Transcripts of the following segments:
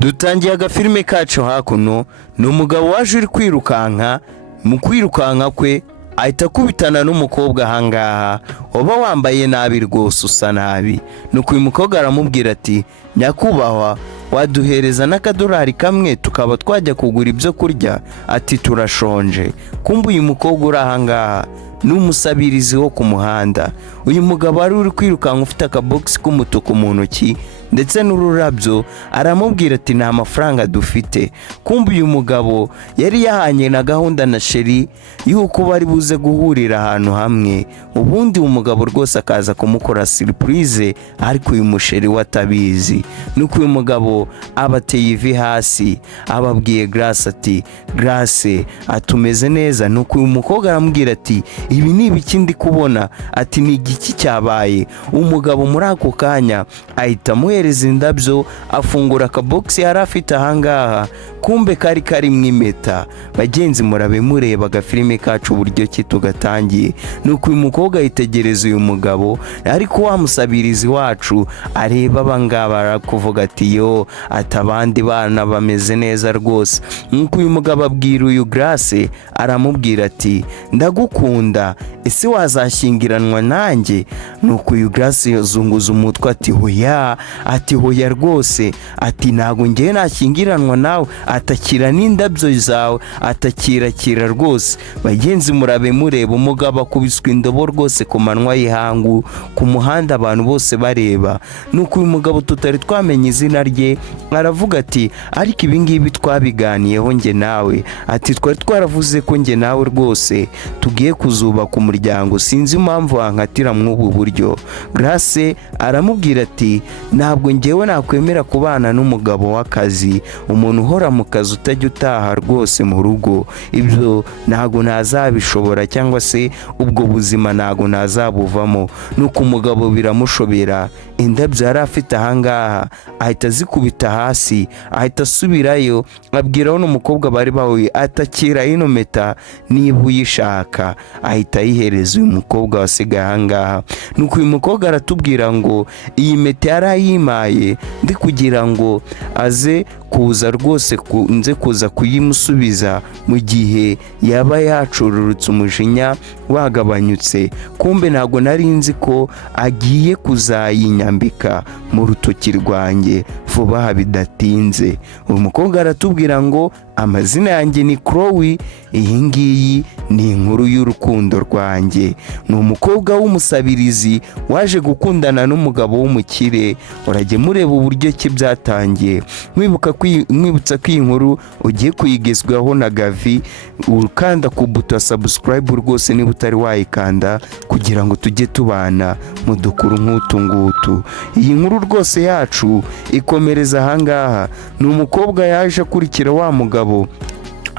dutangiye agafilime kacu hakuno ni umugabo waje uri kwirukanka mu kwirukanka kwe ahita akubitana n'umukobwa ahangaha waba wambaye nabi rwose usa nabi nuko uyu mukobwa aramubwira ati nyakubahwa waduhereza n'akadolari kamwe tukaba twajya kugura ibyo kurya ati turashonje. Kumbe uyu mukobwa uri ahangaha ni umusabirizi wo ku muhanda. Uyu mugabo ari uri kwirukanka ufite akabogisi k'umutuku mu ntoki ndetse n'ururabyo aramubwira ati nta mafaranga dufite. Kumbe uyu mugabo yari yahanye na gahunda na sheri yuko bari buze guhurira ahantu hamwe, ubundi umugabo rwose akaza kumukora surprise ariko uyu musheri watabizi. Nuko uyu mugabo abateye ivi hasi ababwiye Grace ati Grace atumeze neza. Nuko uyu mukobwa aramubwira ati ibi ni ibiki ndi kubona, ati ni igiki cyabaye. Umugabo muri ako kanya ahita amuhereza indabyo afungura akabogisi yari afite ahangaha, kumbe kari karimo impeta. Bagenzi murabe mureba agafilime kacu uburyo ki tugatangiye. Nuko uyu mukobwa yitegereza uyu mugabo ariko wamusabirizi wacu areba abangaba arakuvuga ati yo atabandi bana bameze neza rwose. Nuko uyu mugabo abwira uyu Grace aramubwira ati ndagukunda ese wazashyingiranwa nanjye. Nuko uyu Grace yazunguza umutwe ati hoya, ati hoya rwose, ati ntago ngiye nashyingiranwa nawe, atakira n'indabyo zawe, atakirakira rwose. Bagenzi murabe mureba umugabo akubiswe indobo rwose ku manwa y'ihangu ku muhanda abantu bose bareba. Nuko uyu mugabo tutari twamenye izina rye aravuga ati ariko ibingibi twabiganiyeho nge nawe, ati twari twaravuze ko nge nawe rwose tugiye kuzubaka umuryango, sinzi impamvu wankatira mw'ubu buryo. Grace aramubwira ati ntabwo ngewe nakwemera kubana n'umugabo w'akazi, umuntu uhora mu kazi utajya utaha rwose mu rugo, ibyo ntago nazabishobora cyangwa se ubwo buzima ntago nazabuvamo. Nuko umugabo biramushobera, indabyo yari afite ahangaha ahita azikubita hasi, ahita asubirayo abwiraho n'umukobwa bari bahuye atakira ino meta niba uyishaka, ahita ayihereza uyu mukobwa wasigaye ahangaha. Nuko uyu mukobwa aratubwira ngo iyi meta yari ayimaye ndi kugira ngo aze kuza rwose nze kuza kuyimusubiza mu gihe yaba yacururutse umujinya wagabanyutse. Kumbe ntago nari nzi ko agiye kuzayinyambika mu rutoki rwanjye vuba bidatinze. Uyu mukobwa aratubwira ngo amazina yanjye ni Chloe, iyi ngiyi ni inkuru y'urukundo rwanjye. Ni umukobwa w'umusabirizi waje gukundana n'umugabo w'umukire. Urajye mureba uburyo ki byatangiye, mwibutsa ko iyi nkuru ugiye kuyigezwaho na Gavi, ukanda ku buto subscribe rwose niba utari wayikanda kugira ngo tujye tubana mu dukuru nk'utu ngutu. Iyi nkuru rwose yacu ikomereza ahangaha. Ni umukobwa yaje akurikira wa mugabo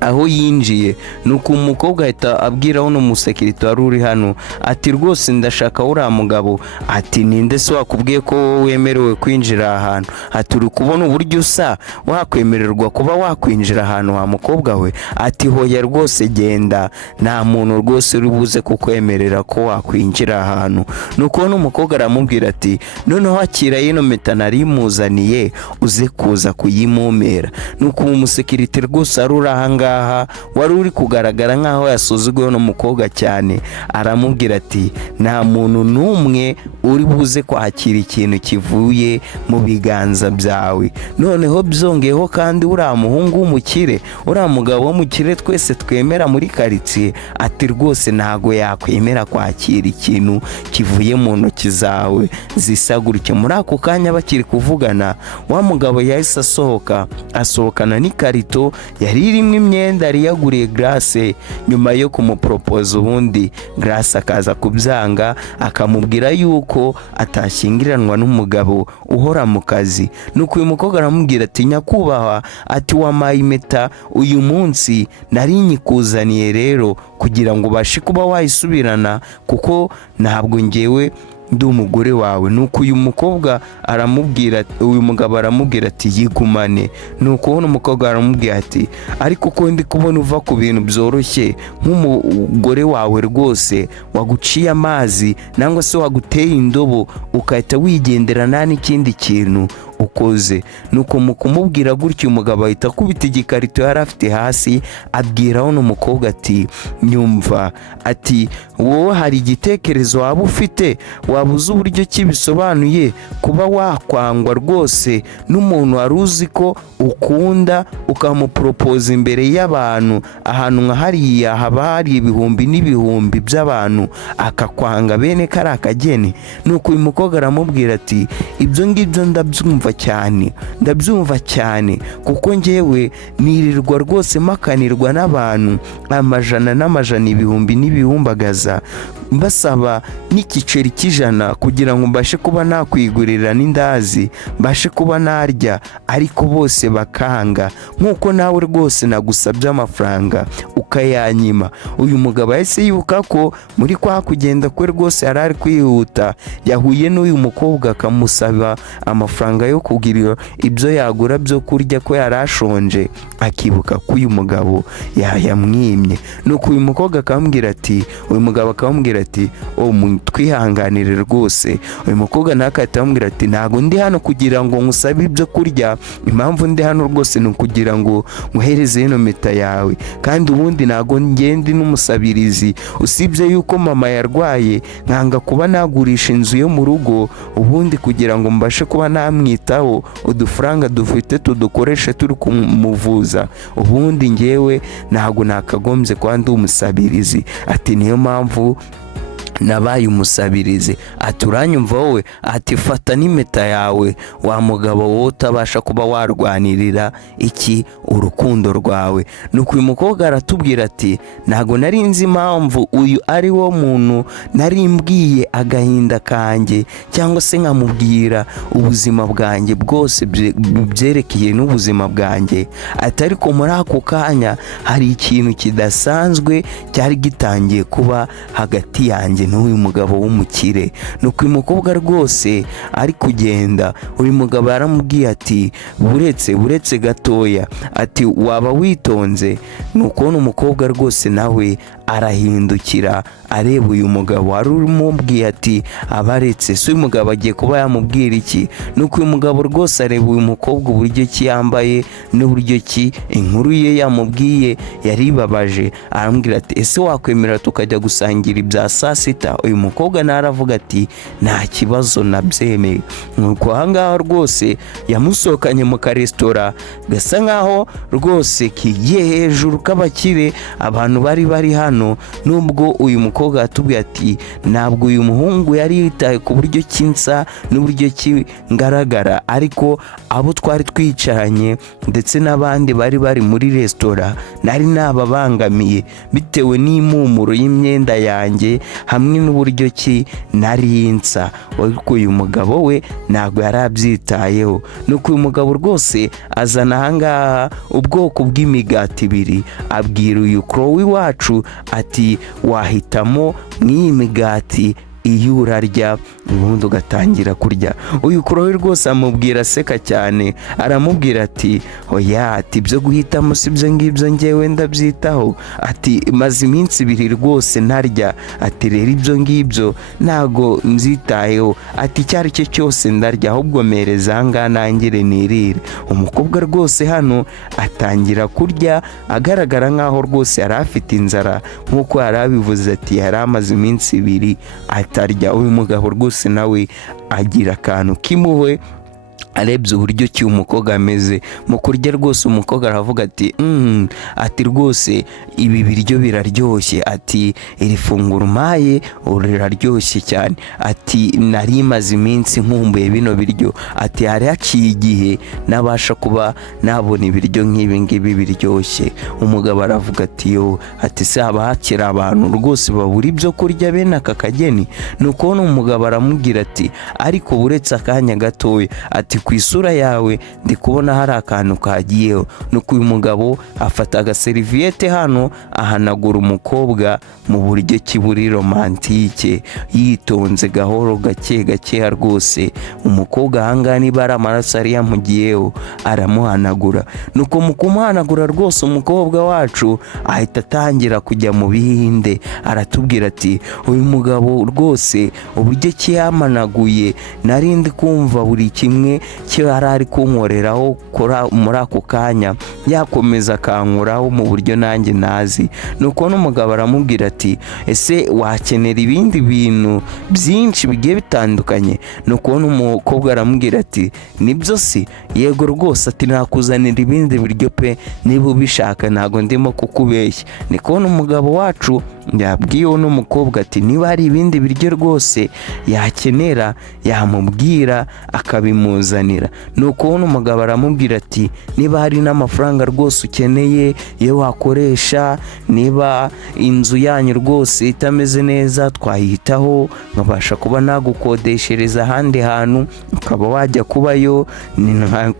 aho yinjiye. Nuko umukobwa ahita abwiraho n'umusekirite wari uri hano ati rwose ndashaka uriya mugabo. Ati ninde se wakubwiye ko wemerewe kwinjira ahantu? Ati uri kubona uburyo usa wakwemererwa kuba wakwinjira ahantu wa mukobwa we? Ati hoya rwose genda, nta muntu rwose uri buze kukwemerera ko wakwinjira ahantu. Nuko n'umukobwa aramubwira ati noneho akira yino meta nari muzaniye uze kuza kuyimumera. Nuko umusekirite rwose ari urahanga wari uri kugaragara nkaho yasuzugweho n'umukobwa cyane aramubwira ati nta muntu n'umwe uri buze kwakira ikintu kivuye mu biganza byawe. Noneho byongeyeho kandi uriya muhungu w'umukire, uriya mugabo w'umukire twese twemera muri karitsiye, ati rwose ntago yakwemera kwakira ikintu kivuye mu ntoki zawe zisa gutya. Muri ako kanya bakiri kuvugana wa mugabo yahise asohokana n'ikarito yari irimo imyenda yari yaguriye Grace nyuma yo kumupropose. Ubundi Grace akaza kubyanga akamubwira yuko atashyingiranwa n'umugabo uhora mu kazi. Nuko uyu mukobwa aramubwira ati nyakubahwa, ati wamaye impeta uyu munsi nari nyikuzaniye rero kugira ngo ubashe kuba wayisubirana kuko ntabwo ngewe ndi umugore wawe. Nuko uyu mukobwa aramubwira, uyu mugabo aramubwira ati yigumane. Nuko uwo mukobwa aramubwira ati ariko ko ndi kubona uva ku bintu byoroshye nk'umugore wawe rwose waguciye amazi nangwa se waguteye indobo ukahita wigendera nta n'ikindi kintu, ukoze. Nuko mu kumubwira gutyo umugabo ahita akubita igikarito yari afite hasi, abwiraho n'umukobwa ati nyumva, ati wowe hari igitekerezo waba ufite, waba uzi uburyo ki bisobanuye kuba wakwangwa rwose n'umuntu wari uzi ko ukunda ukamuporopoza imbere y'abantu, ahantu nka hariya haba hari ibihumbi n'ibihumbi by'abantu, akakwanga bene kari akageni. Nuko uyu mukobwa aramubwira ati ibyo ngibyo ndabyumva cyane kuko njyewe nirirwa rwose makanirwa n'abantu amajana n'amajana, ibihumbi n'ibihumbagaza, mbasaba n'igiceri cy'ijana kugira ngo mbashe kuba nakwigurira n'indazi, mbashe kuba narya, ariko bose bakanga, nk'uko nawe rwose nagusabye amafaranga ukayanyima. Uyu mugabo yahise yibuka ko muri kwa kugenda kwe rwose yari ari kwihuta, yahuye n'uyu mukobwa akamusaba amafaranga yo kugira ibyo yagura byo kurya ko yari ashonje, akibuka ko uyu mugabo yayamwimye. Nuko uyu mukobwa akamubwira ati, twihanganire rwose. Uyu mukobwa nawe akahita amubwira ati ntago ndi hano kugira ngo ngusabe ibyo kurya, impamvu ndi hano rwose ni ukugira ngo nguhereze ino mpeta yawe, kandi ubundi ntago ngende n'umusabirizi, usibye yuko mama yarwaye nkanga kuba nagurisha inzu yo mu rugo, ubundi kugira ngo mbashe kuba namwitaho, udufaranga dufite tudukoreshe turi kumuvuza, ubundi ngewe ntago nakagombye kuba ndi umusabirizi. Ati niyo mpamvu nabaye umusabirizi. Ati uranyumva wowe? Ati fata n'impeta yawe wa mugabo wowe utabasha kuba warwanirira iki urukundo rwawe. Nuko uyu mukobwa aratubwira ati ntago nari nzi impamvu uyu ari wo muntu nari mbwiye agahinda kanjye, cyangwa se nkamubwira ubuzima bwanjye bwose byerekeye n'ubuzima bwanjye. Ati ariko muri ako kanya hari ikintu kidasanzwe cyari gitangiye kuba hagati yanjye n'uyu mugabo w'umukire. Nuko uyu mukobwa rwose ari kugenda, uyu mugabo yaramubwiye ati buretse gatoya, ati waba witonze. Nuko umukobwa rwose nawe arahindukira areba uyu mugabo wari umubwiye ati abaretse. So uyu mugabo agiye kuba yamubwira iki? Nuko uyu mugabo rwose areba uyu mukobwa uburyo ki yambaye n'uburyo ki inkuru ye yamubwiye yaribabaje, aramubwira ati ese wakwemera tukajya gusangira ibya saa sita? Uyu mukobwa naravuga ati nta kibazo nabyemeye. Nuko ahangaha rwose yamusohokanye mu karesitora gasa nkaho rwose kigiye hejuru k'abakire, abantu bari hano. Nubwo uyu mukobwa yatubwiye ati ntabwo uyu muhungu yari yitaye ku buryo kinsa n'uburyo kingaragara, ariko abo twari twicaranye ndetse n'abandi bari muri resitora nari nababangamiye bitewe n'impumuro y'imyenda yanjye hamwe n'uburyo ki nari nsa. Ariko uyu mugabo we ntabwo yari abyitayeho. Nuko uyu mugabo rwose azana ahangaha ubwoko bw'imigati ibiri, abwira uyu Chloe wacu ati wahitamo mw'iyi migati iyo urarya ubundi ugatangira kurya. Uyu Chloe rwose amubwira aseka cyane, aramubwira ati oya, ati ibyo guhitamo si byo ngibyo ngewe ndabyitaho, ati maze iminsi ibiri rwose ntarya, ati rero ibyo ngibyo ntago mbyitayeho, ati icyo ari cyo cyose ndarya, ahubwo mereza ahangaha nangire nirire. Umukobwa rwose hano atangira kurya agaragara nkaho rwose yari afite inzara, nk'uko yari abivuze ati yari amaze iminsi ibiri atarya. Uyu mugabo rwose nawe agira akantu kimuwe, arebye uburyo ki umukobwa ameze mu kurya rwose. Umukobwa aravuga ati ati rwose ibi biryo biraryoshye, ati iri funguro umpaye riraryoshye cyane, ati nari maze iminsi nkumbuye bino biryo, ati hari haciye igihe nabasha kuba nabona ibiryo nk'ibi ngibi biryoshye. Umugabo aravuga ati yo, ati se haba hakiri abantu rwose babura ibyo kurya bene aka kageni? Nuko umugabo aramubwira ati ariko buretse akanya gatoya, ati ku isura yawe ndi kubona hari akantu kagiyeho. Nuko uyu mugabo afata agaseriviyete hano ahanagura umukobwa mu buryo kiburi romantike, yitonze gahoro gake gake rwose. Umukobwa ahangaha niba ari amaraso ari yamugiyeho aramuhanagura. Nuko mu kumuhanagura rwose umukobwa wacu ahita atangira kujya mu bihinde, aratubwira ati uyu mugabo rwose uburyo ki yamanaguye nari ndi kumva buri kimwe kimwe cyo yari ari kunkoreraho muri ako kanya yakomeza akankuraho mu buryo nanjye nazi. nuko n'umugabo aramubwira ati ese wakenera ibindi bintu byinshi bigiye bitandukanye? nuko n'umukobwa aramubwira ati nibyo si? yego rwose, ati nakuzanira ibindi biryo pe niba ubishaka, ntago ndimo kukubeshya. niko n'umugabo wacu yabwiye n'umukobwa ati niba hari ibindi biryo rwose yakenera yamubwira akabimuzanira. nuko n'umugabo aramubwira ati niba hari n'amafaranga rwose ukeneye iyo wakoresha, niba inzu yanyu rwose itameze neza twayitaho nkabasha kuba nagukodeshereza ahandi hantu ukaba wajya kubayo,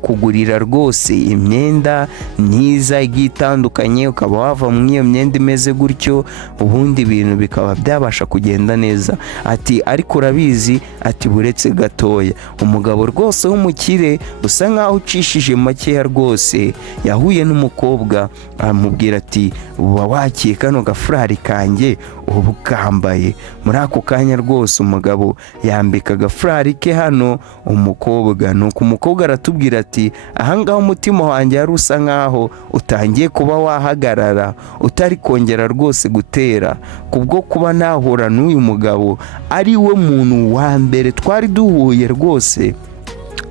kugurira rwose imyenda myiza igiye itandukanye ukaba wava mu iyo myenda imeze gutyo, ubundi ibintu bikaba byabasha kugenda neza. ati ariko urabizi, ati buretse gatoya, umugabo rwose w'umukire usa nkaho ucishije makeya rwose yahuye n'umukobwa aramubwira ati uba wakiye kano gafurari kanjye ubu kambaye. muri ako kanya rwose umugabo yambika agafurari ke hano umukobwa. nuko umukobwa aratubwira ati ahangaha umutima wanjye yari usa nkaho utangiye kuba wahagarara utari kongera rwose gutera, kubwo kuba nahura n'uyu mugabo ari we muntu wa mbere twari duhuye rwose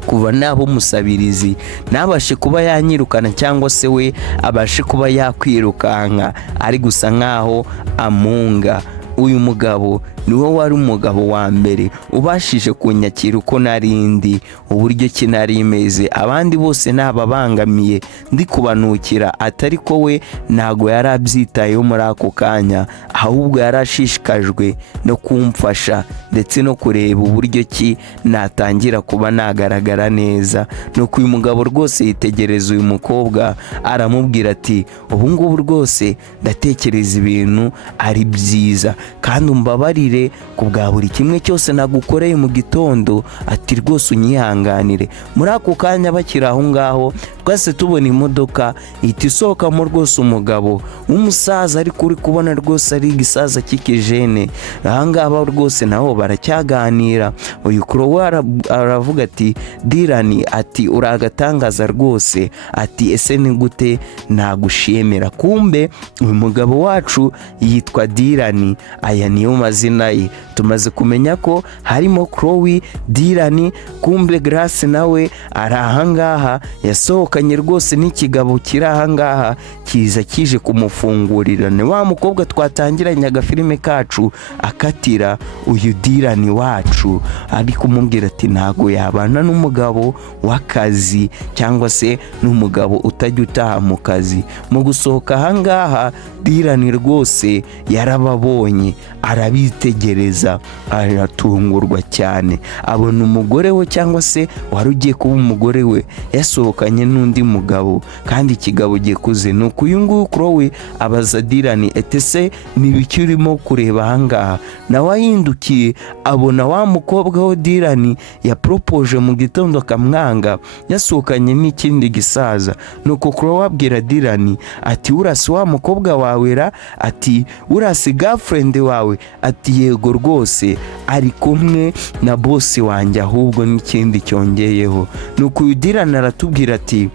kuva naho umusabirizi nabashe kuba yanyirukana cyangwa se we abashe kuba yakwirukanka ari gusa nkaho amunga. uyu mugabo niwe wari umugabo wa mbere ubashije kunyakira uko narindi, uburyo ki nari imeze. abandi bose nababangamiye ndi kubanukira, atari ko we ntago yari abyitayeho muri ako kanya, ahubwo yari ashishikajwe no kumfasha ndetse no kureba uburyo ki natangira kuba nagaragara neza. nuko uyu mugabo rwose yitegereza uyu mukobwa aramubwira ati ubu ngubu rwose ndatekereza ibintu ari byiza kandi umbabarire ku bwa buri kimwe cyose nagukoreye mu gitondo, ati rwose unyihanganire. muri ako kanya bakiri aho ngaho twese tubona imodoka ihita isohokamo rwose umugabo w'umusaza ariko uri kubona rwose ari igisaza cy'ikijene. ahangaha rwose naho baracyaganira. uyu Chloe aravuga ati Dirani, ati uragatangaza rwose, ati ese ni gute nagushimira? kumbe uyu mugabo wacu yitwa Dirani, aya niyo mazina ye. tumaze kumenya ko harimo Chloe, Dirani, kumbe Grace nawe ari ahangaha yasohokanye rwose n'ikigabo kiri ahangaha kiza kije kumufungurira. ni wa mukobwa twatangiranye agafilime kacu akatira uyu Dirani wacu ari kumubwira ati ntago yabana n'umugabo w'akazi cyangwa se n'umugabo utajya utaha mu kazi. mu gusohoka ahangaha Dirani rwose yarababonye arabitegereza aratungurwa cyane, abona umugore we cyangwa se wari ugiye kuba umugore we yasohokanye n'undi mugabo kandi ikigabo gikuze. nuko uyu nguyu Chloe abaza Dirani ete se nibiki urimo kureba ahangaha? nawe ahindukiye abona wa mukobwa we Dirani yapropoje mu gitondo akamwanga yasohokanye n'ikindi gisaza. nuko Chloe abwira Dirani ati urasi wa mukobwa wawe ra? ati urasi girlfriend wawe? ati yego rwose, ari kumwe na boss wanjye ahubwo n'ikindi cyongeyeho. nuko uyu Dirani aratubwira ati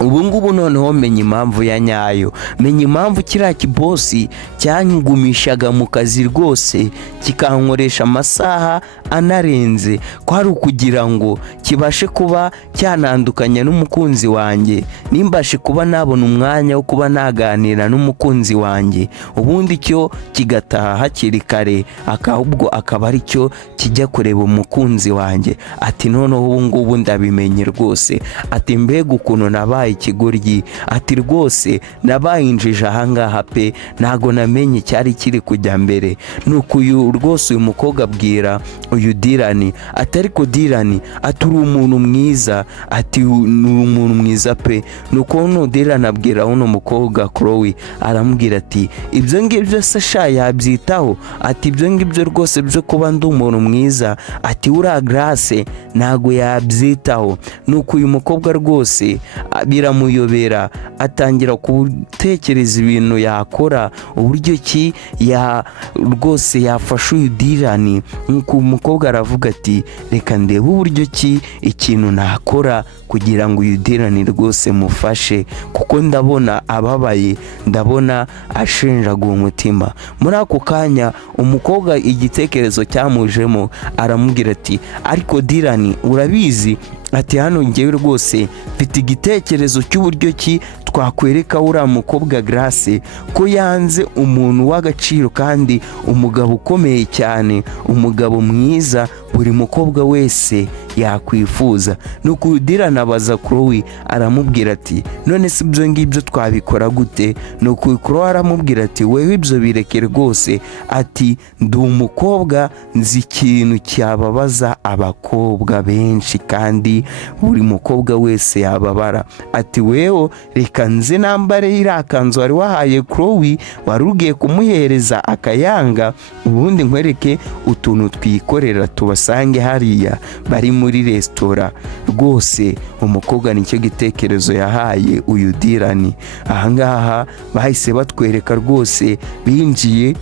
ubu ngubu noneho menya impamvu ya nyayo, menya impamvu kiriya kibosi cyanyugumishaga mu kazi rwose kikankoresha amasaha anarenze, ko ari ukugira ngo kibashe kuba cyanandukanya n'umukunzi wanjye, nimbashe kuba nabona umwanya wo kuba naganira n'umukunzi wanjye, ubundi cyo kigataha hakiri kare ahubwo akaba ari cyo kijya kureba umukunzi wanjye. ati noneho ubu ngubu ndabimenye rwose, ati mbega ukuntu nabaye ikigoryi, ati rwose nabaye injiji ahangaha pe, ntago namenye cyari kiri kujya mbere. nuko uyu rwose uyu mukobwa abwira uyu Dirani ati ariko Dirani, ati uri umuntu mwiza, ati uri umuntu mwiza mwiza pe. nuko Dylan abwira uno mukobwa Chloe aramubwira ati ibyo ngibyo se sha yabyitaho, ati ibyo ngibyo rwose byo kuba ndi umuntu mwiza, ati uriya Grace ntago yabyitaho. nuko uyu mukobwa rwose biramuyobera, atangira gutekereza ibintu yakora, uburyo ki rwose yafasha uyu Dylan. nuko umukobwa aravuga ati reka ndebe uburyo ki ikintu nakora kugira ngo uyu Dylan rwose mufashe, kuko ndabona ababaye, ndabona ashenjaguye umutima. muri ako kanya umukobwa igitekerezo cyamujemo, aramubwira ati ariko Dylan urabizi, ati hano ngewe rwose mfite igitekerezo cy'uburyo ki twakwereka uriya mukobwa Grace ko yanze umuntu w'agaciro kandi umugabo ukomeye cyane, umugabo mwiza buri mukobwa wese yakwifuza. nuko Dylan abaza Chloe aramubwira ati none se ibyo ngibyo twabikora gute? nuko Chloe aramubwira ati wewe ibyo bireke rwose, ati ndi umukobwa nzi ikintu cyababaza abakobwa benshi kandi buri mukobwa wese yababara, ati wewe reka nze nambare iriya kanzu wari wahaye Chloe wari ugiye kumuhereza akayanga, ubundi nkwereke utuntu twikorera tubasange hariya bari muri resitora. rwose umukobwa nicyo gitekerezo yahaye uyu Dylan. ahangaha bahise batwereka rwose binjiye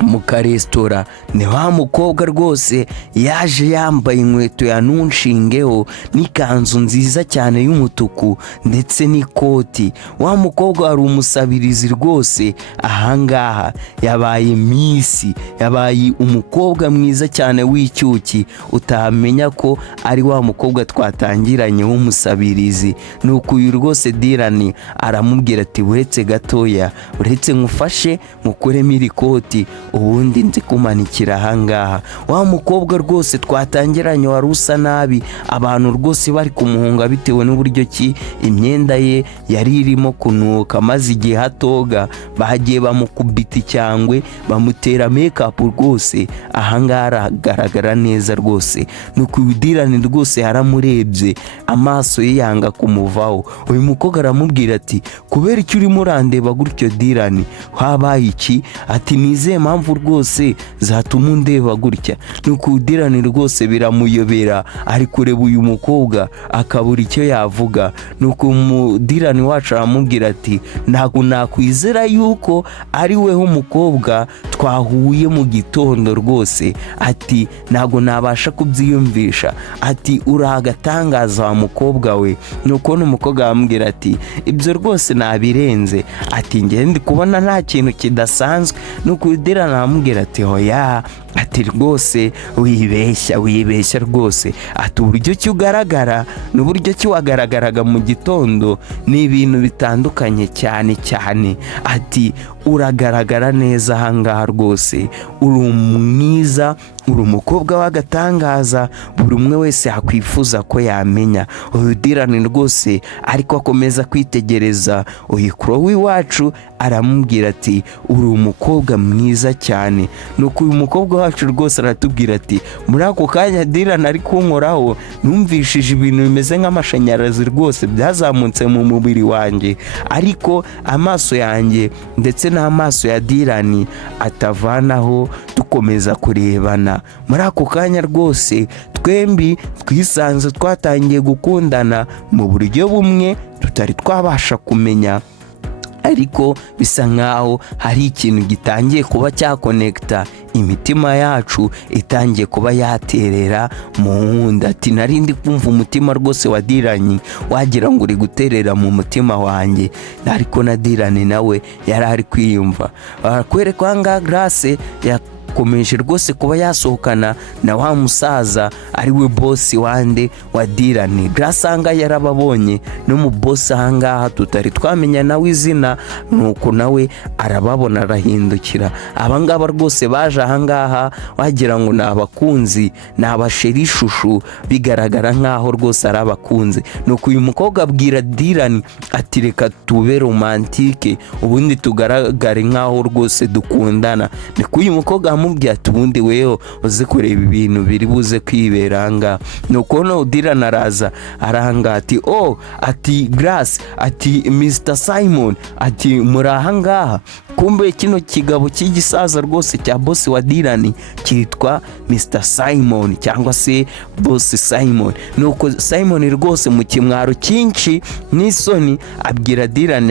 mu karesitora, ni wa mukobwa rwose yaje yambaye inkweto ya nunshingeho n'ikanzu nziza cyane y'umutuku ndetse n'ikoti. wa mukobwa wari umusabirizi rwose, ahangaha yabaye misi, yabaye umukobwa mwiza cyane w'icyuki, utamenya ko ari wa mukobwa twatangiranye w'umusabirizi. nuko uyu rwose Dylan aramubwira ati uretse gatoya, uretse nkufashe mukuremo iri koti ubundi nzi kumanikira ahangaha. wa mukobwa rwose twatangiranye wari usa nabi, abantu rwose bari kumuhunga bitewe n'uburyo ki imyenda ye yari irimo kunuka, maze igihe hatoga bagiye bamukubita icyangwe bamutera make-up rwose, ahangaha aragaragara neza rwose. nuko Dylan rwose yaramurebye, amaso ye yanga kumuvaho. uyu mukobwa aramubwira ati kubera icyo urimo urandeba gutyo Dylan, habaye iki? ati nizeye mpamvu rwose zatuma undeba gutya. nuko Dylan rwose biramuyobera, ari kureba uyu mukobwa akabura icyo yavuga. nuko Dylan wacu aramubwira ati ntabwo nakwizera yuko ari weho umukobwa twahuye mu gitondo rwose, ati ntabwo nabasha kubyiyumvisha, ati uri agatangaza wa mukobwa we. nuko n'umukobwa aramubwira ati ibyo rwose nabirenze, ati njye ndi kubona nta kintu kidasanzwe. nuko Dylan aramubwira ati hoya, ati rwose wibeshya rwose, ati uburyo ki ugaragara n'uburyo ki wagaragaraga mu gitondo ni ibintu bitandukanye cyane cyane, ati uragaragara neza ahangaha rwose, uri mwiza, uri umukobwa w'agatangaza buri umwe wese yakwifuza ko yamenya. uyu Dylan rwose ariko akomeza kwitegereza uyu Chloe wacu, aramubwira ati uri umukobwa mwiza cyane. nuko uyu mukobwa wacu rwose aratubwira ati muri ako kanya Dylan ari kunkoraho numvishije ibintu bimeze nk'amashanyarazi rwose byazamutse mu mubiri wanjye, ariko amaso yanjye ndetse n'amaso ya Dylan atavanaho, dukomeza kurebana. muri ako kanya rwose twembi twisanze twatangiye gukundana mu buryo bumwe tutari twabasha kumenya, ariko bisa nkaho hari ikintu gitangiye kuba cyakonekita, imitima yacu itangiye kuba yaterera mu nkunda. ati narindi kumva umutima rwose wa Dylan wagira ngo uri guterera mu mutima wanjye, ariko na Dylan nawe yari ari kwiyumva. barakwereka ahangaha Grace yakomeje rwose kuba yasohokana na wa musaza ari we boss wande wa Dylan. Grace ahangaha yarababonye no mu boss ahangaha tutari twamenya nawe izina, nuko nawe arababona arahindukira. abangaba rwose baje ahangaha wagira ngo ni abakunzi, ni abasheri ishushu, bigaragara nkaho rwose ari abakunzi. nuko uyu mukobwa abwira Dylan ati reka tube romantike ubundi tugaragare nkaho rwose dukundana. niko uyu mukobwa aramubwira ati ubundi weho uze kureba ibintu biri buze kwiberanga. nuko no Dylan araza arahanga ati ati Grace ati Mr Simon ati murahangaha. kumbe kino kigabo cy'igisaza rwose cya boss wa Dylan cyitwa Mr Simon cyangwa se boss Simon. nuko Simon rwose mu kimwaro cyinshi n'isoni abwira Dylan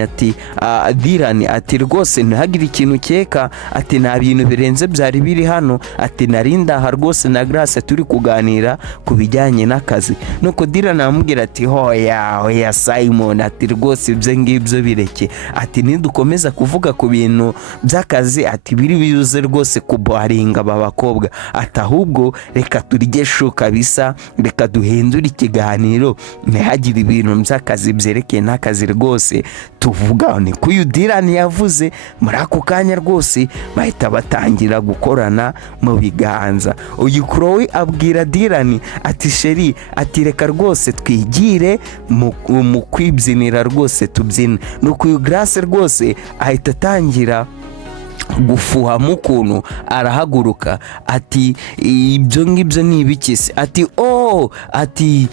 ati rwose ntihagire ikintu cyeka ati nta bintu birenze byari biri hano ati narindaha rwose na Grace turi kuganira ku bijyanye n'akazi. nuko Dylan amubwira ati hoya Simon ati rwose ibyo ngibyo bireke ati nidukomeza kuvuga ku bintu by'akazi ati biri biuze rwose kubaringa babakobwa ati ahubwo reka turye sho kabisa, reka duhindure ikiganiro ntihagire ibintu by'akazi byerekeye n'akazi rwose tuvuga. ni kuyu Dylan yavuze muri ako kanya rwose bahita batangira gukorana mu biganza. uyu Chloe abwira Dylan ati sheri ati reka rwose twigire mu kwibyinira rwose tubyina. nuko uyu Grace rwose ahita atangira gufuha mukuntu arahaguruka ati ibyo ngibyo ni ibikisi ati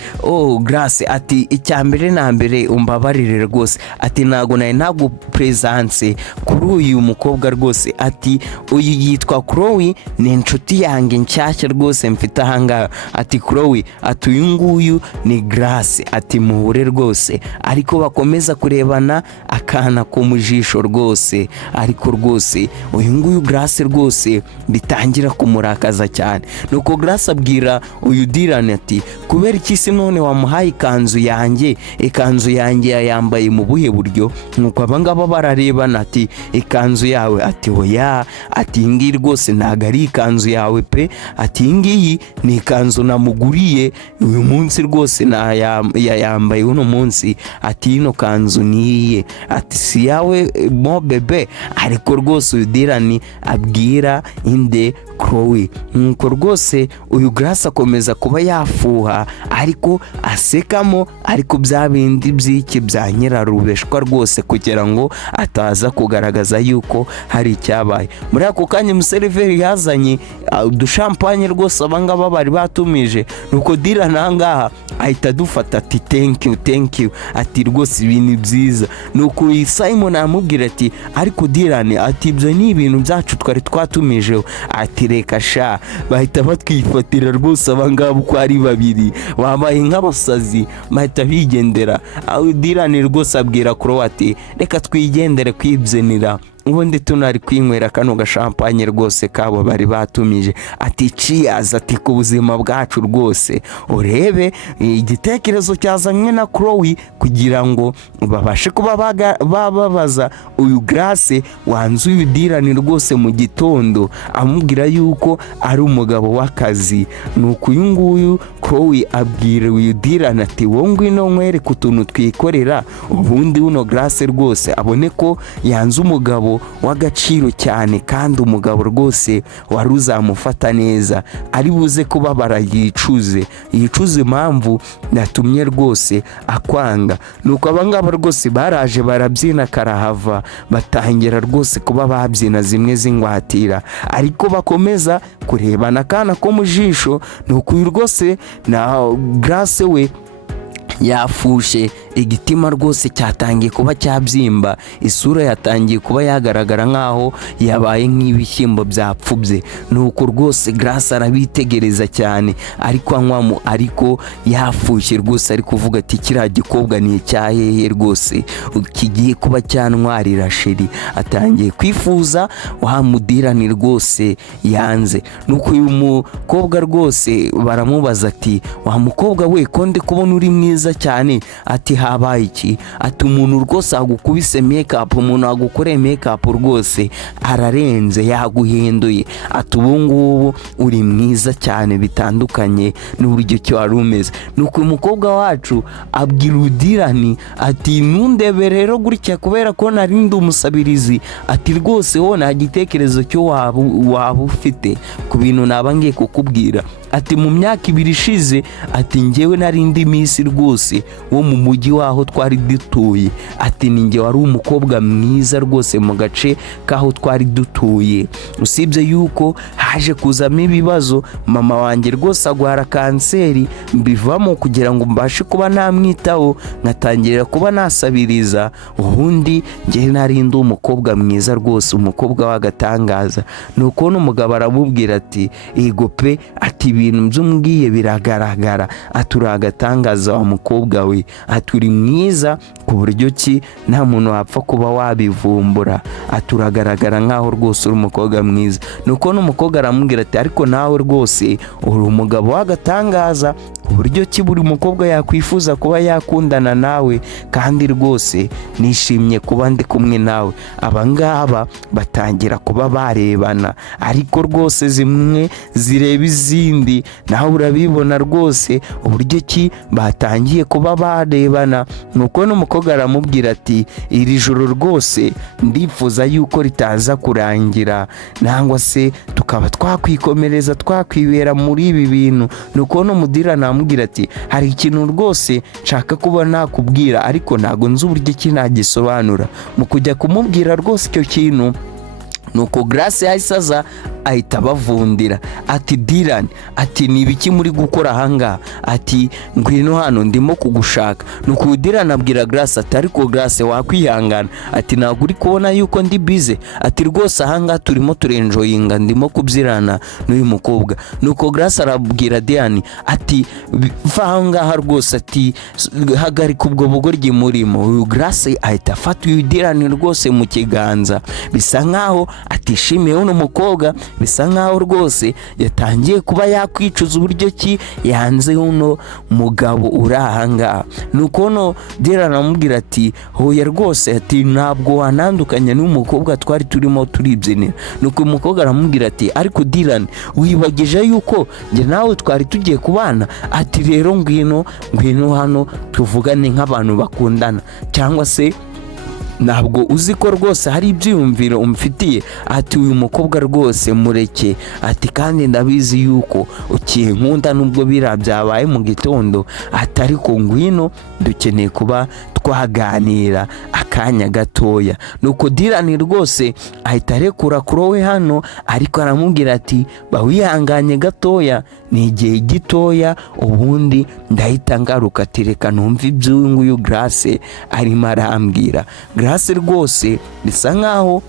Grace ati icyambere na mbere umbabarire rwose ati nago nago presence kuri uyu mukobwa rwose ati uyu yitwa Chloe ni inshuti yange nshyashya rwose mfite ahanga ati Chloe ati uyu nguyu ni Grace ati muhure rwose ariko bakomeza kurebana akana ko mujisho rwose ariko rwose uyu nguyu Grace rwose bitangira kumurakaza cyane. nuko Grace abwira uyu Dylan ati kubera iki se none wamuhaye ikanzu yanjye yambaye mu buhe buryo? nuko abangaba bararebana ati ikanzu yawe ati oya ati ngi rwose ntago ari ikanzu yawe pe ati ngiyi ni ikanzu namuguriye uyu munsi rwose yambaye uno munsi ati ino kanzu niye ati si yawe mo bebe. ariko rwose uyu Dylan abwira inde Chloe. nuko rwose uyu Grace akomeza kuba yafuha ariko asekamo ariko bya bindi by'iki bya nyirarubeshwa rwose kugira ngo ataza kugaragaza yuko hari icyabaye. muri ako kanya umuseriveri yazanye udushampanye rwose abangaba bari batumije. nuko Dylan ahangaha ahita dufata ati thank you ati rwose ibintu byiza. nuko Simon amubwira ati ariko Dylan ati ibyo ni ibintu byacu twari twatumijeho ati reka sha. bahita batwifatira rwose abangaba uko ari babiri babaye nk'abasazi bahita bigendera. Dylan rwose abwira Chloe ati reka twigendere kwibyinira ubundi tunari kwinywera kano gashampanye rwose kabo bari batumije ati cheers ati ku buzima bwacu rwose. urebe igitekerezo cyazanywe na Chloe kugira ngo babashe kuba bababaza uyu Grace wanze uyu Dylan rwose mu gitondo amubwira yuko ari umugabo w'akazi. nuko uyu nguyu Chloe abwira uyu Dylan ati wowe ngwino nkwere ku tuntu twikorera ubundi uno Grace rwose abone ko yanze umugabo w'agaciro cyane kandi umugabo rwose wari uzamufata neza ari buze kuba barayicuze impamvu natumye rwose akwanga. nuko abangaba rwose baraje barabyina karahava batangira rwose kuba babyina zimwe zingwatira ariko bakomeza kurebana akana ko mu jisho. nuko uyu rwose na Grace we yafushe igitima rwose cyatangiye kuba cyabyimba isura yatangiye kuba yagaragara nkaho yabaye nk'ibishyimbo byapfubye. nuko rwose Grace arabitegereza cyane ariko anywamo ariko yafushe rwose ari kuvuga ati kiriya gikobwa ni icyahehe rwose kigiye kuba cyantwarira sheri. atangiye kwifuza wa Dylan rwose yanze. nuko uyu mukobwa rwose baramubaza ati wa mukobwa we ko ndi kubona uri mwiza cyane ati habaye iki? ati umuntu rwose agukubise makeup umuntu agukoreye makeup rwose ararenze yaguhinduye ati ubu ngubu uri mwiza cyane bitandukanye n'uburyo cyo wari umeze. nuko umukobwa wacu abwira Dylan ati nundebe rero gutya kubera ko narindi umusabirizi ati rwose wo nta gitekerezo cyo waba ufite ku bintu nabangiye kukubwira ati mu myaka 2 ishize ati njyewe nari ndi Miss rwose wo mu mujyi waho twari dutuye, ati ninjye wari umukobwa mwiza rwose mu gace kaho twari dutuye. Usibye yuko haje kuzamo ibibazo, mama wanjye rwose agwara kanseri, mbivamo kugira ngo mbashe kuba namwitaho, nkatangira kuba nasabiriza. Ubundi njye nari ndi umukobwa mwiza rwose, umukobwa w'agatangaza. Nuko n'umugabo aramubwira ati ego pe, ati ibintu by'umbwiye biragaragara, aturi agatangaza wa mukobwa we, aturi mwiza ku buryo ki nta muntu wapfa kuba wabivumbura, aturagaragara nkaho rwose uri umukobwa mwiza. Nuko n'umukobwa aramubwira ati ariko nawe rwose uri umugabo w'agatangaza ku buryo ki buri mukobwa yakwifuza kuba yakundana nawe, kandi rwose nishimye kuba ndi kumwe nawe. Abangaba batangira kuba barebana, ariko rwose zimwe zireba izindi, nawe urabibona rwose uburyo ki batangiye kuba barebana. Nuko n'umukobwa aramubwira ati iri joro rwose ndifuza yuko ritaza kurangira, nangwa se tukaba twakwikomereza twakwibera muri ibi bintu. Nuko n'umudira aramubwira ati hari ikintu rwose nshaka kuba nakubwira, ariko ntago nzi uburyo ki nagisobanura. Mu kujya kumubwira rwose icyo kintu, nuko Grace yahisaza ahita bavundira ati Dylan, ati ni ibiki muri gukora ahangaha, ati ngwino hano ndimo kugushaka. Nuko Dylan abwira Grace ati ariko Grace wakwihangana, ati ntabwo uri kubona yuko ndi busy, ati rwose ahangaha turimo turenjoyinga, ndimo kubyirana n'uyu mukobwa. Nuko Grace arabwira Dylan ati va ahangaha rwose, ati hagarika ubwo bugoryi murimo. Uyu Grace ahita afata uyu Dylan rwose mu kiganza, bisa nkaho atishimiye uno mukobwa, bisa nkaho rwose yatangiye kuba yakwicuza uburyo ki yanze uno mugabo uri ahangaha. Nuko no Dylan aramubwira ati hoya rwose, ati ntabwo wanandukanya n'umukobwa twari turimo turibyinira. Nuko umukobwa aramubwira ati ariko Dylan wibagije yuko njye nawe twari tugiye kubana, ati rero ngwino hano tuvugane nk'abantu bakundana, cyangwa se ntabwo uzi ko rwose hari ibyiyumviro umfitiye, ati uyu mukobwa rwose mureke, ati kandi ndabizi yuko ukinkunda nubwo byabaye mu gitondo, ati ariko ngwino dukeneye kuba twaganira akanya gatoya. Nuko Dylan rwose ahita arekura Chloe hano, ariko aramubwira ati bawihanganye gatoya, ni igihe gitoya ubundi ndahita ngaruka, ati reka numve iby'uyu nguyu Grace arimo arambwira. Grace rwose bisa nkaho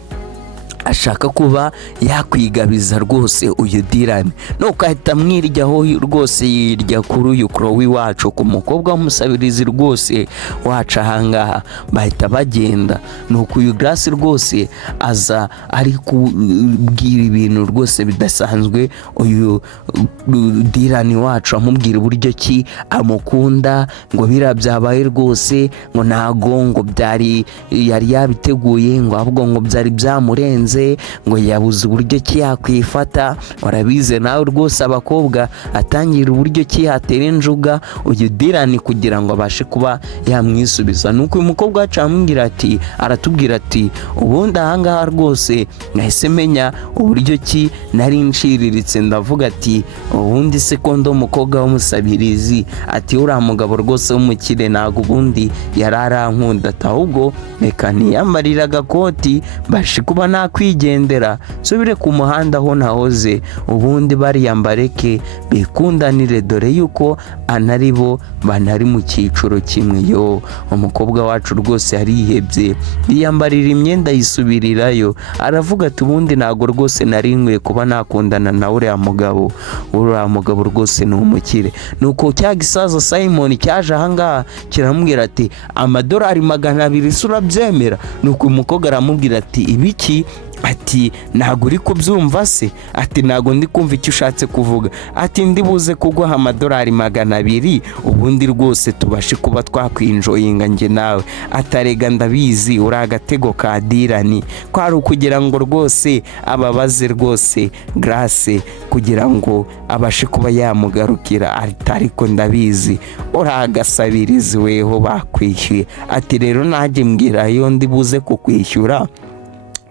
ashaka kuba yakwigabiza rwose uyu Dylan, nuko ahita amwiryaho rwose, yirya kuri uyu Chloe wacu, ku mukobwa w'umusabirizi rwose wacu ahangaha. Bahita bagenda, nuko uyu Grace rwose aza ari kubwira ibintu rwose bidasanzwe uyu Dylan wacu, amubwira uburyo ki amukunda, ngo byabaye rwose ngo ntago ngo yari yabiteguye, ngo ahubwo ngo byari byamurenze, ngo yabuze uburyo ki yakwifata. Warabize nawe rwose abakobwa atangira uburyo ki yatera injuga uyu Dylan kugira ngo abashe kuba yamwisubiza. Nuko uyu mukobwa wacu aratubwira ati ubundi ahangaha rwose nahise menya uburyo ki nari nciriritse, ndavuga ati ubundi sekondo umukobwa w'umusabirizi, ati uriya mugabo rwose w'umukire ntabwo ubundi yari arankunda, ahubwo reka niyambarira agakoti mbashe kuba nakwigendera, subire ku muhanda aho nahoze, ubundi bariyambareke bikundanire, dore yuko anari bo banari mu cyiciro kimwe. Yo umukobwa wacu rwose yarihebye, yiyambarira imyenda yisubirirayo, aravuga ati ubundi ntago rwose nari nkwiye kuba nakundana na uriya mugabo rwose ni umukire. Nuko cya gisaza Simon cyaje ahangaha kiramubwira ati amadolari 200 urabyemera? Nuko umukobwa aramubwira ati ibiki, ati ntago uri kubyumva se, ati ntago ndi kumva icyo ushatse kuvuga, ati ndibuze kuguha amadolari 200 ubundi rwose tubashe kuba twakwinjoyinga njye nawe. Atarega ndabizi uri agatego ka Dylan, kwari ukugira ngo rwose ababaze rwose Grace kugira ngo abashe kuba yamugarukira, ariko ndabizi uri agasabirizi weho bakwishyuye, ati rero najye mbwira iyo ndibuze kukwishyura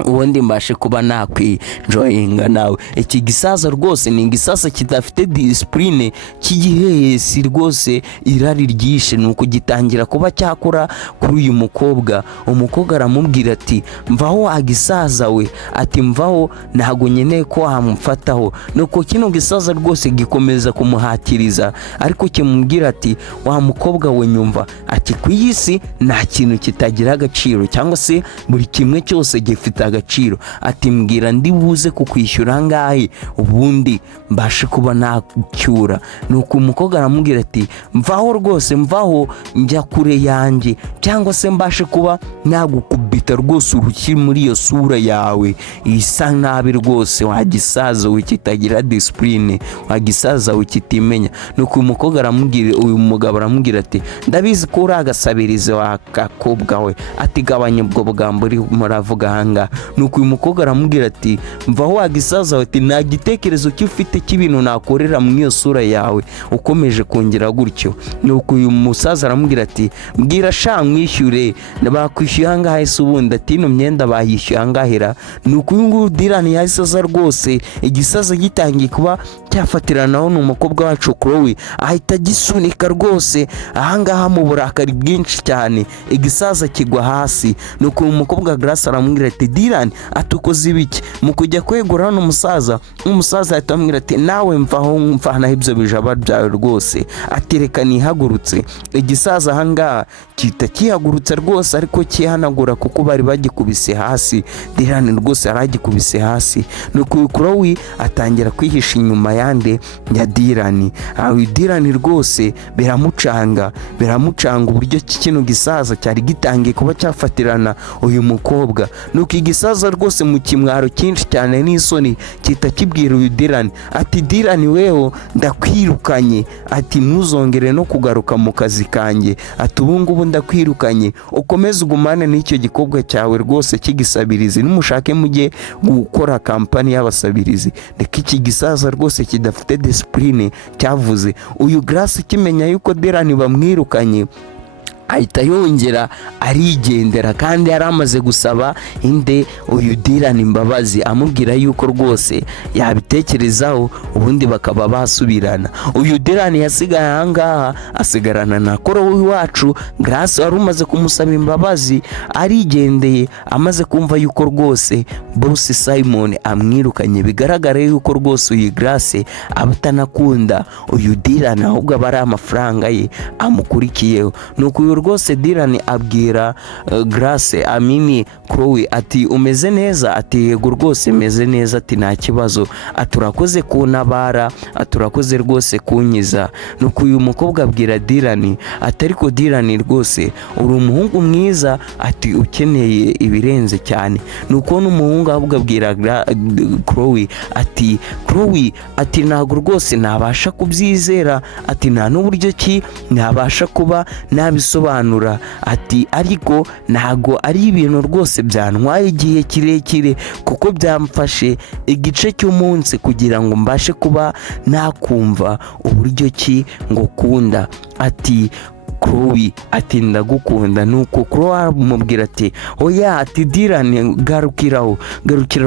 ubundi mbashe kuba nakwijoyinga nawe. Iki gisaza rwose ni igisaza kidafite disipurine cy'igihehesi rwose, irari ryishe, nuko gitangira kuba cyakora kuri uyu mukobwa. Umukobwa aramubwira ati mvaho wagisaza we, ati mvaho ntago nkeneye ko wamufataho. Nuko kino gisaza rwose gikomeza kumuhatiriza, ariko kimubwira ati wa mukobwa we nyumva, ati ku isi nta kintu kitagira agaciro, cyangwa se buri kimwe cyose gifite agaciro. Ati mbwira ndi buze kukwishyura angahe ubundi mbashe kuba nacyura. Nuko umukobwa aramubwira ati mvaho rwose, mvaho njya kure yanjye, cyangwa se mbashe kuba nagukubita rwose urushyi muri iyo sura yawe isa nabi rwose, wagisaza we kitagira disipurine, wagisaza we kitimenya. Nuko uyu mugabo aramubwira ati ndabizi ko uri agasabirize wa gakobwa we, ati gabanya ubwo bugambo uri muravuga ahangaha. Nuko uyu mukobwa aramubwira ati mvaho wagisaza we, ati nta gitekerezo cy'ufite cy'ibintu nakorera mu iyo sura yawe ukomeje kongera gutyo. Nuko uyu musaza aramubwira ati mbwira sha mwishyure, bakwishyuye ahangaha ese ubundi, ati ino myenda bayishyuye ahangahera. Nuko uyu nguyu Dylan yahise aza rwose, igisaza gitangiye kuba cyafatiranaho n'umukobwa wacu Chloe, ahita gisunika rwose ahangaha mu burakari bwinshi cyane, igisaza kigwa hasi. Nuko uyu mukobwa Grace aramubwira ati Dylan atukoze ibiki? Mu kujya kwegura n'umusaza, ahita amubwira ati nawe mvaho, mvanaho ibyo bijaba byawe rwose, ati reka nihagurutse. Igisaza ahangaha kita kihagurutse rwose, ariko kihanagura kuko bari bagikubise hasi. Dylan rwose yaragikubise hasi. Nuko Chloe atangira kwihisha inyuma yande ya Dylan. Dylan rwose biramucanga uburyo kino gisaza cyari gitangiye kuba cyafatirana uyu mukobwa. Nuko igisaza rwose mu kimwaro cyinshi cyane n'isoni kita kibwira uyu Dylan ati Dylan weho ndakwirukanye, ati ntuzongere no kugaruka mu kazi kanjye, ati ubu ngubu ndakwirukanye, ukomeze ugumane n'icyo gikobwa cyawe rwose cy'igisabirizi, numushake mujye gukora kampani y'abasabirizi. Reka iki gisaza rwose kidafite disipurine cyavuze. Uyu Grace kimenya yuko Dylan bamwirukanye, ahita yongera arigendera, kandi yari amaze gusaba uyu Dylan imbabazi, amubwira yuko rwose yabitekerezaho ubundi bakaba basubirana. Uyu Dylan yasigaye ahangaha asigarana na Chloe wacu Grace wari umaze kumusaba imbabazi, arigendeye amaze kumva yuko rwose boss Simon amwirukanye. Bigaragara yuko rwose uyu Grace abatanakunda uyu Dylan, ahubwo aba ari amafaranga ye amukurikiyeho. Nuko rwose Dylan abwira Grace Chloe ati umeze neza? Ati yego rwose meze neza, ati nta kibazo, ati urakoze kuntabara, ati urakoze rwose kunkiza. Nuko uyu mukobwa abwira Dylan ati ariko Dylan rwose uri umuhungu mwiza, ati ukeneye ibirenze cyane. Nuko n'umuhungu ahubwo abwira Chloe ati Chloe, ati ntago rwose nabasha kubyizera, ati nta n'uburyo ki nabasha kuba nabisobanura, ati ariko ntago ari ibintu rwose byantwaye igihe kirekire, kuko byamfashe igice cy'umunsi kugira ngo mbashe kuba nakumva uburyo ki ngo kunda. Ati Chloe, ati ndagukunda. Nuko Chloe amubwira ati oya, ati Dylan garukiraho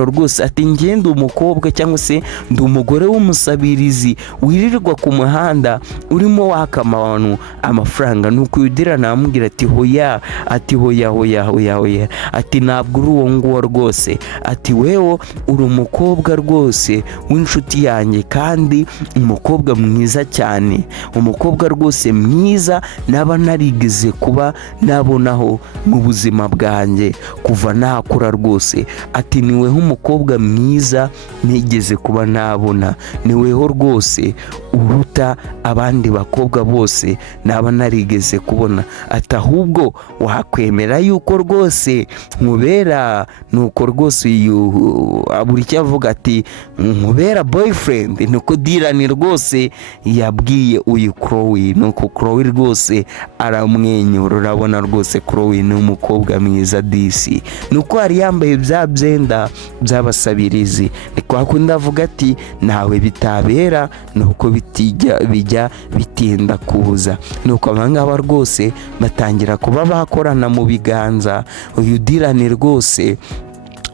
rwose, ati ngende umukobwa cyangwa se ndi umugore w'umusabirizi wirirwa ku muhanda urimo waka abantu amafaranga. Nuko Dylan amubwira ati hoya, ati hoya, ati ntabwo uri uwo nguwo rwose, ati wewe uri umukobwa rwose w'inshuti yanjye, kandi umukobwa mwiza cyane, umukobwa rwose mwiza naba narigeze kuba nabonaho mu buzima bwanjye kuva nakura rwose. Ati niweho umukobwa mwiza nigeze kuba nabona, niweho rwose uruta abandi bakobwa bose naba narigeze kubona, ati ahubwo wakwemera yuko rwose nkubera. Nuko rwose uyu abura icyo avuga, ati nkubera boyfriend. Nuko Dylan rwose yabwiye uyu Chloe. Nuko Chloe rwose aramwenyura, urabona rwose Chloe ni umukobwa mwiza disi. Nuko yari yambaye bya byenda by'abasabirizi, niko akunda avuga ati nawe bitabera nuko bijya bitinda kuza. Nuko abangaba rwose batangira kuba bakorana mu biganza. Uyu Dylan rwose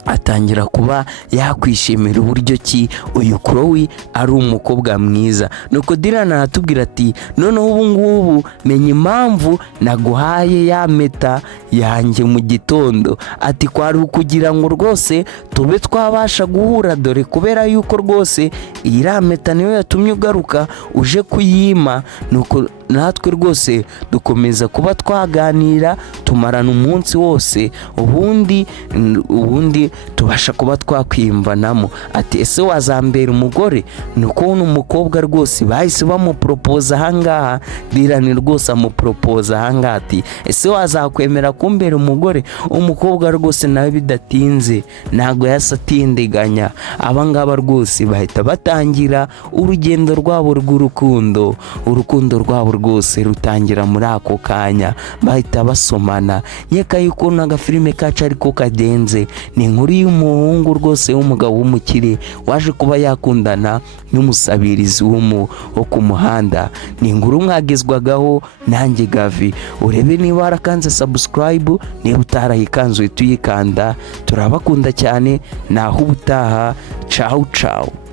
atangira kuba yakwishimira uburyo ki uyu Chloe ari umukobwa mwiza. Nuko Dylan aratubwira ati noneho ubu ngubu menya impamvu naguhaye ya meta yanjye mu gitondo, ati kwari ukugira ngo rwose tube twabasha guhura, dore kubera yuko rwose iyi meta niyo yatumye ugaruka uje kuyima. Nuko natwe rwose dukomeza kuba twaganira tumarana umunsi wose, ubundi tubasha kuba twakwiyumvanamo. Ati ese wazambera umugore? Nuko umukobwa rwose bahise bamuporopoza ahangaha, Dylan rwose amuporopoza ahangaha ati ese wazakwemera kumbera umugore? Umukobwa rwose nawe bidatinze ntago yasatindiganya, abangaba rwose bahita batangira urugendo rwabo rw'urukundo. Urukundo rwabo rwose rutangira muri ako kanya, bahita basomana. Nyeka yuko n'agafilime kacu ariko kadenze, ni inkuru y'umuhungu rwose w'umugabo w'umukire waje kuba yakundana n'umusabirizi wo ku muhanda. Ni inkuru mwagezwagaho nanjye Gavi. Urebe niba warakanze subscribe, niba utarayikanze tuyikanda. Turabakunda cyane, naho ubutaha. Ciao ciao.